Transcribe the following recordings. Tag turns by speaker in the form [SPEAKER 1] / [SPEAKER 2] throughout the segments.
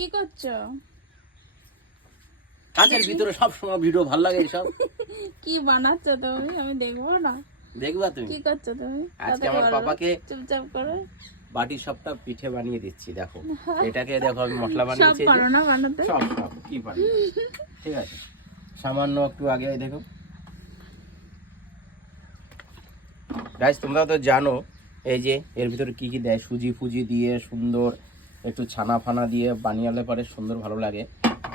[SPEAKER 1] কি করছ?
[SPEAKER 2] কাজের ভিতরে সব সময় ভিডিও ভালো লাগে এসব
[SPEAKER 1] কি বানাচ্ছো তুমি? আমি দেখব না।
[SPEAKER 2] দেখবা তুমি?
[SPEAKER 1] কি করছ তুমি?
[SPEAKER 2] আজকে আমার। পাপাকে
[SPEAKER 1] চুপচাপ করে।
[SPEAKER 2] বাটি সবটা পিঠে বানিয়ে দিচ্ছি দেখো। এটাকে দেখো আমি মশলা বানিয়েছি। যে।
[SPEAKER 1] পারো না বানাতে?
[SPEAKER 2] সব সব কি পারি? ঠিক আছে। সামান্য একটু আগে দেখো। গাইস তোমরা তো জানো এই যে এর ভিতরে কি কি দেয়? সুজি ফুজি দিয়ে সুন্দর একটু ছানা ফানা দিয়ে বানিয়ালে পরে সুন্দর ভালো লাগে।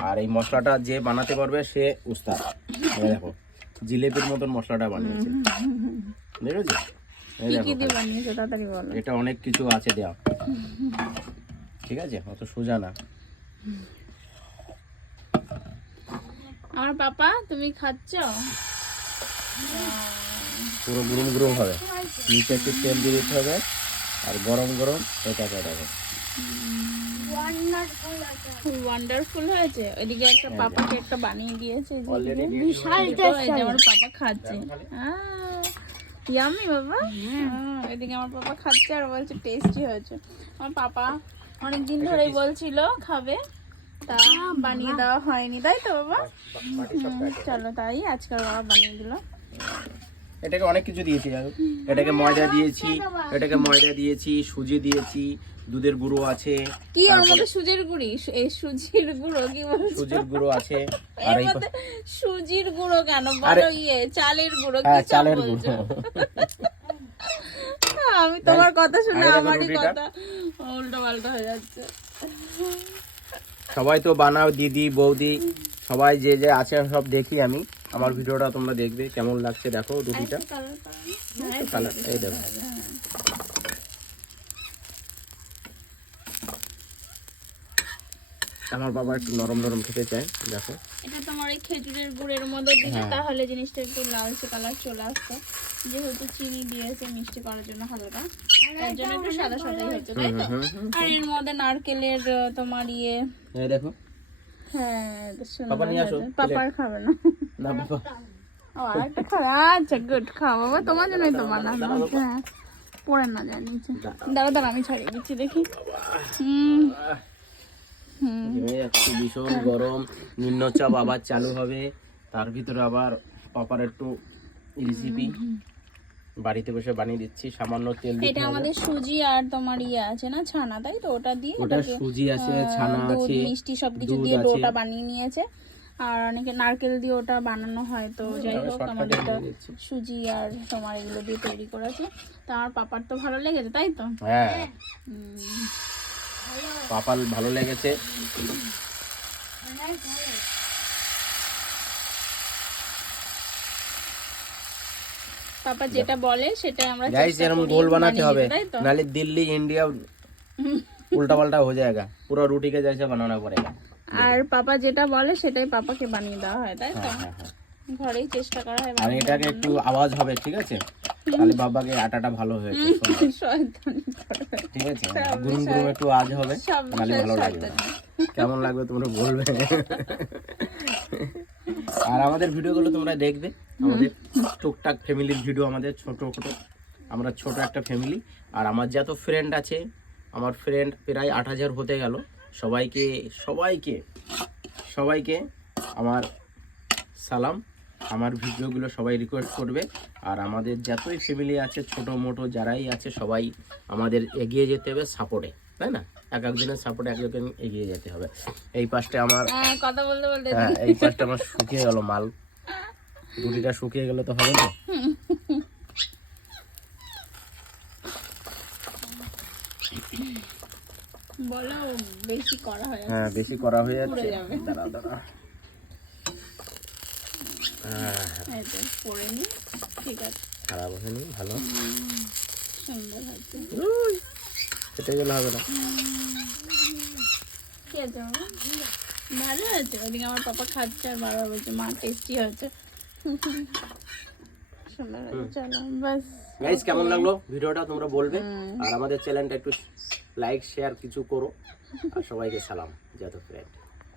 [SPEAKER 2] আর এই মশলাটা যে বানাতে পারবে সে উস্তাদ। দেখো জিলেপির মতন মশলাটা বানিয়েছে। দেখেছ? এই
[SPEAKER 1] কি
[SPEAKER 2] দেখো
[SPEAKER 1] কি দিয়ে বানিয়েছো তাড়াতাড়ি বলো।
[SPEAKER 2] এটা অনেক কিছু আছে দেওয়া। ঠিক আছে? অত সোজা না।
[SPEAKER 1] আমার পাপা তুমি খাচ্ছ?
[SPEAKER 2] পুরো গুরুম গুরুম হবে। নিচে একটু তেল দিয়ে দিতে হবে। আর গরম গরম এটাকে
[SPEAKER 1] ওয়ান্ডারফুল হয়েছে। ওইদিকে একটা পাপাকে একটা বানিয়ে দিয়েছে যে আমার পাপা খাচ্ছে। ইয়ামি বাবা। হ্যাঁ, এদিকে আমার পাপা খাচ্ছে আর বলছে টেস্টি হয়েছে। আমার পাপা অনেক দিন ধরেই বলছিল খাবে তা বানিয়ে দেওয়া হয়নি তাই তো বাবা? চলো তাই আজকাল বাবা বানিয়ে দিল।
[SPEAKER 2] এটাকে অনেক কিছু দিয়েছি। এটাকে ময়দা দিয়েছি এটাকে ময়দা দিয়েছি সুজি দিয়েছি দুধের গুঁড়ো আছে
[SPEAKER 1] কি মধ্যে সুজির গুঁড়ি? এই সুজির গুঁড়ো কি বলছো?
[SPEAKER 2] সুজির গুঁড়ো আছে আর এই
[SPEAKER 1] সুজির গুঁড়ো কেন বলো ইয়ে চালের গুঁড়ো কি
[SPEAKER 2] হ্যাঁ চালের গুঁড়ো।
[SPEAKER 1] আমি তোমার কথা শুনে আমারই কথা উল্টো পাল্টা হয়ে যাচ্ছে।
[SPEAKER 2] সবাই তো বানাও দিদি বৌদি সবাই যে যে আছে সব দেখি আমি। আমার ভিডিওটা তোমরা দেখবে কেমন লাগছে দেখো রুটিটা। কালার এই দেখো। আমার বাবা একটু নরম নরম খেতে চায় দেখো।
[SPEAKER 1] এটা তোমার এই খেজুরের গুড়ের মধ্যে দিলে
[SPEAKER 2] হ্যাঁ।
[SPEAKER 1] তাহলে জিনিসটা একটু লালচে কালার চলে আসতো। যেহেতু চিনি দিয়েছে মিষ্টি করার জন্য হালকা। তার জন্য একটু সাদা সাদাই হচ্ছে তাই তো। আর এর মধ্যে নারকেলের তোমার ইয়ে
[SPEAKER 2] এই দেখো।
[SPEAKER 1] হ্যাঁ
[SPEAKER 2] পাপা নিয়ে আসো,
[SPEAKER 1] পাপার খাবে না।
[SPEAKER 2] না বাবা।
[SPEAKER 1] ও আরেকটা খাবে আচ্ছা গুড খাও। বাবা তোমার জন্যই তো বানানো হ্যাঁ পড়ে না যায় নিচে। দাঁড়া দাঁড়া আমি ছাড়িয়ে দিচ্ছি দেখি। হুম। হুম।
[SPEAKER 2] ভীষণ গরম। নিম্নচাপ আবার চালু হবে। তার ভিতরে আবার পাপার একটু রেসিপি বাড়িতে বসে বানিয়ে দিচ্ছি। সামান্য তেল
[SPEAKER 1] এটা আমাদের সুজি আর তোমার ইয়ে আছে না ছানা তাই তো? ওটা দিয়ে
[SPEAKER 2] ওটা সুজি আছে ছানা আছে
[SPEAKER 1] মিষ্টি সবকিছু দিয়ে। ডোটা বানিয়ে নিয়েছে। আর অনেকে নারকেল দিয়ে ওটা বানানো হয় তো যাই
[SPEAKER 2] আমি
[SPEAKER 1] হোক
[SPEAKER 2] shortcut এ
[SPEAKER 1] আমাদের
[SPEAKER 2] দিয়ে দিচ্ছি।
[SPEAKER 1] সুজি আর তোমার এগুলো দিয়ে তৈরি করেছে তো আমার পাপার তো ভালো লেগেছে তাই তো
[SPEAKER 2] হ্যাঁ
[SPEAKER 1] হুম,
[SPEAKER 2] পাপার ভালো লেগেছে
[SPEAKER 1] পাপা যেটা বলে সেটা আমরা
[SPEAKER 2] গাইস
[SPEAKER 1] চেষ্টা
[SPEAKER 2] এরকম
[SPEAKER 1] করি
[SPEAKER 2] গোল বানাতে
[SPEAKER 1] বানিয়ে
[SPEAKER 2] হবে
[SPEAKER 1] দিতে, তাই তো
[SPEAKER 2] নালে দিল্লি इंडिया उल्टा पल्टा हो जाएगा पूरा रोटी के जैसे बनाना पड़ेगा
[SPEAKER 1] আর পাপা যেটা বলে সেটাই পাপাকে বানিয়ে দেওয়া হয় তাই তো?
[SPEAKER 2] হ্যাঁ হ্যাঁ হ্যাঁ।
[SPEAKER 1] ঘরেই চেষ্টা করা হয়
[SPEAKER 2] আর
[SPEAKER 1] বানিয়ে
[SPEAKER 2] এটাকে একটু আওয়াজ হবে ঠিক আছে? তাহলে বাবাকে আটাটা ভালো হয়েছে। ঠিক আছে? গুরুম গুরুম একটু আওয়াজ হবে তাহলে ভালো লাগবে কেমন লাগবে তোমরা বলবে? আর আমাদের ভিডিওগুলো তোমরা দেখবে। আমাদের টুকটাক ফ্যামিলির ভিডিও আমাদের ছোট ছোট আমরা ছোট একটা ফ্যামিলি। আর আমার যত ফ্রেন্ড আছে আমার ফ্রেন্ড প্রায় আট হাজার হতে গেল। সবাইকে সবাইকে সবাইকে আমার সালাম। আমার ভিডিওগুলো সবাই রিকোয়েস্ট করবে। আর আমাদের যতই ফ্যামিলি আছে ছোট মোটো যারাই আছে সবাই আমাদের এগিয়ে যেতে হবে সাপোর্টে তাই না? এক একজনের সাপোর্টে এক একজন এগিয়ে যেতে হবে। এই পাশটা আমার
[SPEAKER 1] হ্যাঁ, কথা বলতে বলতে
[SPEAKER 2] হ্যাঁ এই পাশটা আমার শুকিয়ে গেল মাল। রুটিটা শুকিয়ে গেলে তো হবে না
[SPEAKER 1] বলো বেশি করা হয়
[SPEAKER 2] হ্যাঁ বেশি করা হয়ে যাচ্ছে। হ্যাঁ
[SPEAKER 1] পরে নি। ঠিক আছে।
[SPEAKER 2] খারাপ হয়নি ভালো।
[SPEAKER 1] সুন্দর হয়েছে।
[SPEAKER 2] কেটে গেলে হবে না।
[SPEAKER 1] আছে বাবা? ভালো হয়েছে। ওদিকে আমার পাপা খাচ্ছে আর বারবার বলছে মা টেস্টি হয়েছে। সুন্দর চলো বাস
[SPEAKER 2] গাইস কেমন লাগল? ভিডিওটা তোমরা বলবে। আর আমাদের চ্যানেলটা একটু লাইক শেয়ার কিছু করো। আর সবাইকে সালাম যত ফ্রেন্ড